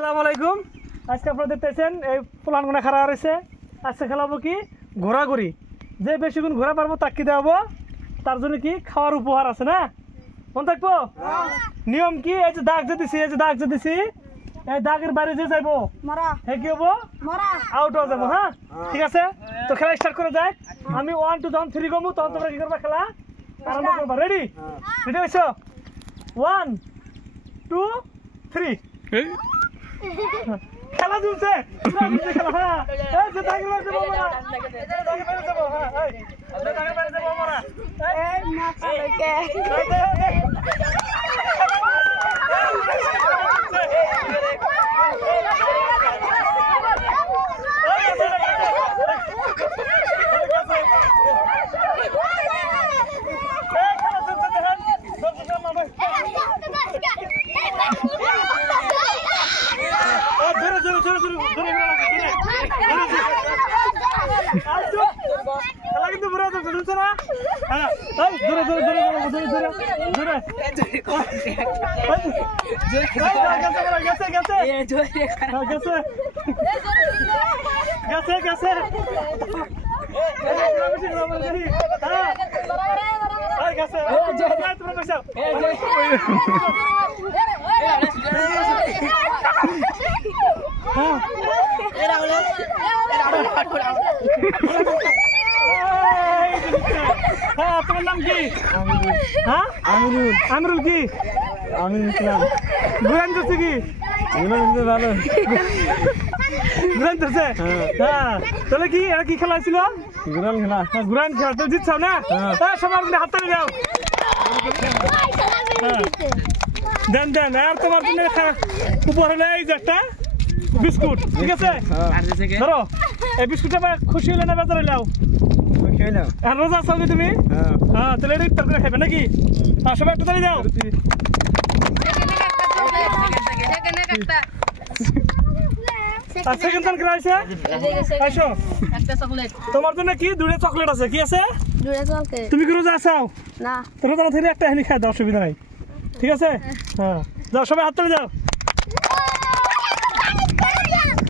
আসসালামু আলাইকুম। আজকে আপনারা দেখতেছেন এই প্লানগুনা খারাপ রয়েছে। আজকে খেলাবো কি ঘোরাঘুরি। যে বেশিক্ষণ ঘোরা পারবো তাকে দেওয়াবো, তার জন্য কি খাওয়ার উপহার আছে না, মনে থাকবো। নিয়ম কি, এই যে দাগ যে দিছি, এই যে দাগ যে দিছি, এই দাগের বাইরে যে যাইবো হে কি হবো, আউট হয়ে যাবো। হ্যাঁ ঠিক আছে, তো খেলা স্টার্ট করে যায়। আমি 1 2 যখন 3 কমু তখন তোমরা কি করবা, খেলা আরম্ভ করবা। রেডি রেডি হইছো? 1 2 3 খেলা চলছে, খেলা। হ্যাঁ এই যে দাগের বাইরে যাবো আমরা, দাগের বাইরে যাবো। হ্যাঁ এই দাগের বাইরে যাবো আমরা। এই মাছালকে তোমার নাম কি? হ্যাঁ আমিরুল। আমিরুল কি? আমিরুল ইসলাম। ঘুরান করছে কি? ভালো ঘুরান করছে। হ্যাঁ তাহলে কি এটা কি খেলা ছিল? ঘুরান খেলা। ঘুরান খেলা তো জিতছাও না? সবার হাত তালি দাও। দেন দেন। আর তোমার জন্য উপহার হলে এই যে একটা বিস্কুট, ঠিক আছে? ধরো এই বিস্কুটটা খুশি হলে না বেজার হইলাও? আর রোজা আছো তুমি? হ্যাঁ তাহলে এটা ইফতার করে খাবে নাকি? সবাই একটা তালি দাও। তোমার জন্য কি দুটো চকলেট আছে, কি আছে? তুমি কি রোজা আছো? না, রোজা থেকে একটা খাই দাও, অসুবিধা নাই, ঠিক আছে? হ্যাঁ যাও, সবাই হাত তালি দাও।